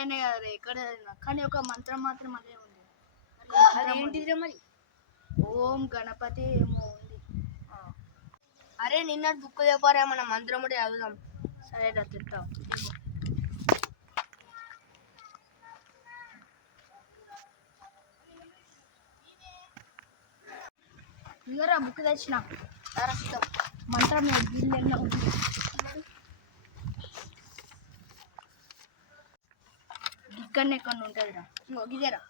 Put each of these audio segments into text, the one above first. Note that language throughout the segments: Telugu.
ఉంటాయనే కదా ఎక్కడ కానీ ఒక మంత్రం మాత్రం అదే ఉంది. ఏంటిదిరా మరి? ఓం గణపతి ఏమో ఉంది. అరే నిన్న బుక్ చెప్పారా మన మంత్రం ఒకటి చదువుదాం. సరేరా తింటాం. ఇగరా బుక్ తెచ్చిన మంత్రం గిల్లెల్లో ఉంది. ఇక్కడనే ఎక్కడ ఉంటుందిరా. గిదేరా.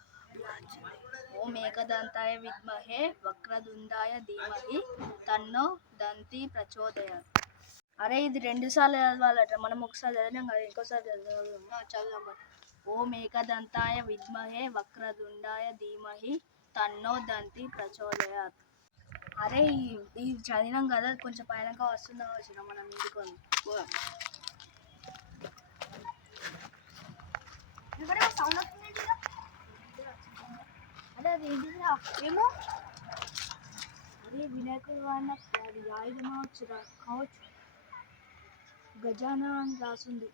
ఓం ఏకదంతాయ విద్మహే వక్రతుండాయ ధీమహి తన్నో దంతి ప్రచోదయాత్. అరే ఇది 2 సార్లు చదవాలట. మనం ఒకసారి చదివినాం కదా, ఇంకోసారి చదువుదాం. ఓం ఏకదంతాయ విద్మహే వక్రతుండాయ ధీమహి తన్నో దంతి ప్రచోదయాత్. అరే ఇది చదివినాం కదా, కొంచెం పైనక వస్తుందా వచ్చిన మనం ఇందుకొని అదే అది ఏంటిదిరా ఏమో. అదే వినాయకుడు వాడిన అది ఆయుధమా కావచ్చు. గజానా అని రాసుంది.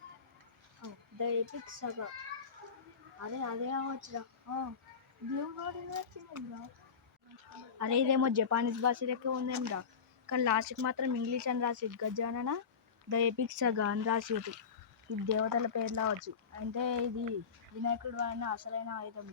The epic saga. అదే అవ్వచ్చురా. అరే ఇదేమో జపానీస్ భాష లెక్క ఉందేమిరా, కానీ లాస్ట్కి మాత్రం ఇంగ్లీష్ అని రాసి గజానన ద ఎపిక్ సగా అని రాసి ఇది దేవతల పేరు రావచ్చు. అంటే ఇది వినాయకుడు వాడిన అసలైన ఆయుధం.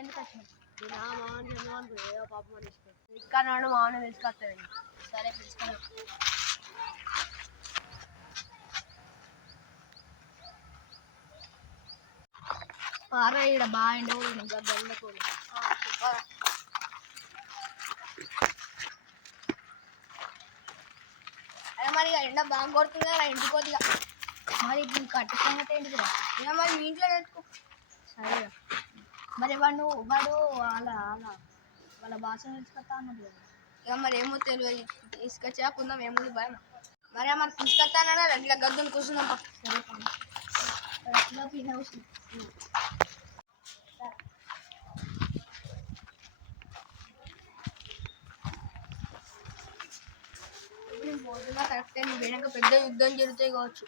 ఎందుకు వచ్చినాయి పాపం తీసుకున్నాడు మామూలు తీసుకొస్తాను. సరే పిలుచుకున్నా. పారా ఇక్కడ బాగా ఎండకూడదు ఇంకా గల్లకూడదు. అదే మరి ఎండ బాగా కొడుతుంది కదా ఇంటికి కొద్దిగా. మరి ఇప్పుడు కట్టు సంగతి ఏంటిదిరా? ఇక మరి మీ ఇంట్లో పెట్టుకో. సరేరా. మరి వాడు వాళ్ళ భాష నేర్చుకొస్తా అన్నది కదా. ఇక మరి ఏమో తెలియదు, తీసుకొచ్చా కొందాం ఏముంది భయం. మరి మరి తీసుకొస్తానన్నా ఇలా గద్దులు కూర్చుందాం. సరే కరెక్టే, నీ వెనక పెద్ద యుద్ధం జరుగుతాయి కావచ్చు.